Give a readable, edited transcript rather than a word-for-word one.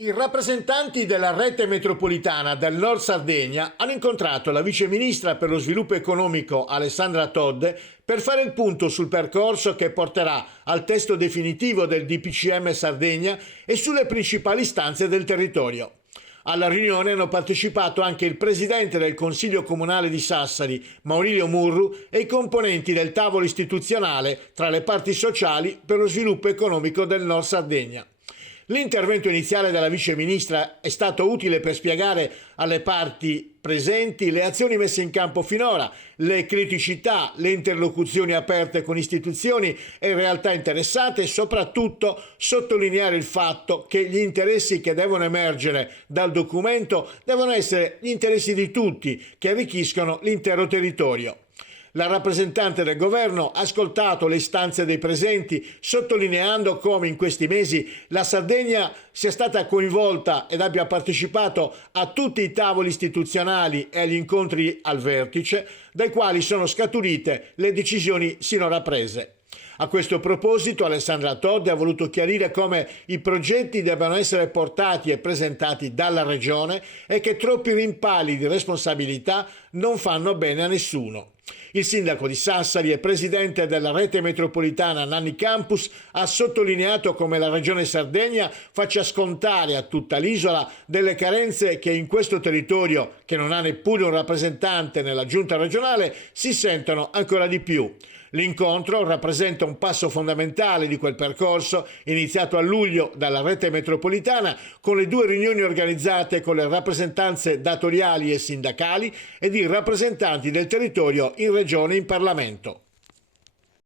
I rappresentanti della rete metropolitana del Nord Sardegna hanno incontrato la vice ministra per lo sviluppo economico Alessandra Todde per fare il punto sul percorso che porterà al testo definitivo del DPCM Sardegna e sulle principali istanze del territorio. Alla riunione hanno partecipato anche il presidente del Consiglio Comunale di Sassari, Maurilio Murru, e i componenti del tavolo istituzionale tra le parti sociali per lo sviluppo economico del Nord Sardegna. L'intervento iniziale della vice ministra è stato utile per spiegare alle parti presenti le azioni messe in campo finora, le criticità, le interlocuzioni aperte con istituzioni e realtà interessate e soprattutto sottolineare il fatto che gli interessi che devono emergere dal documento devono essere gli interessi di tutti che arricchiscono l'intero territorio. La rappresentante del governo ha ascoltato le istanze dei presenti, sottolineando come in questi mesi la Sardegna sia stata coinvolta ed abbia partecipato a tutti i tavoli istituzionali e agli incontri al vertice, dai quali sono scaturite le decisioni sinora prese. A questo proposito Alessandra Todde ha voluto chiarire come i progetti debbano essere portati e presentati dalla Regione e che troppi rimpalli di responsabilità non fanno bene a nessuno. Il sindaco di Sassari e presidente della rete metropolitana Nanni Campus ha sottolineato come la regione Sardegna faccia scontare a tutta l'isola delle carenze che in questo territorio, che non ha neppure un rappresentante nella giunta regionale, si sentono ancora di più. L'incontro rappresenta un passo fondamentale di quel percorso iniziato a luglio dalla rete metropolitana con le 2 riunioni organizzate con le rappresentanze datoriali e sindacali ed i rappresentanti del territorio in regione e in Parlamento.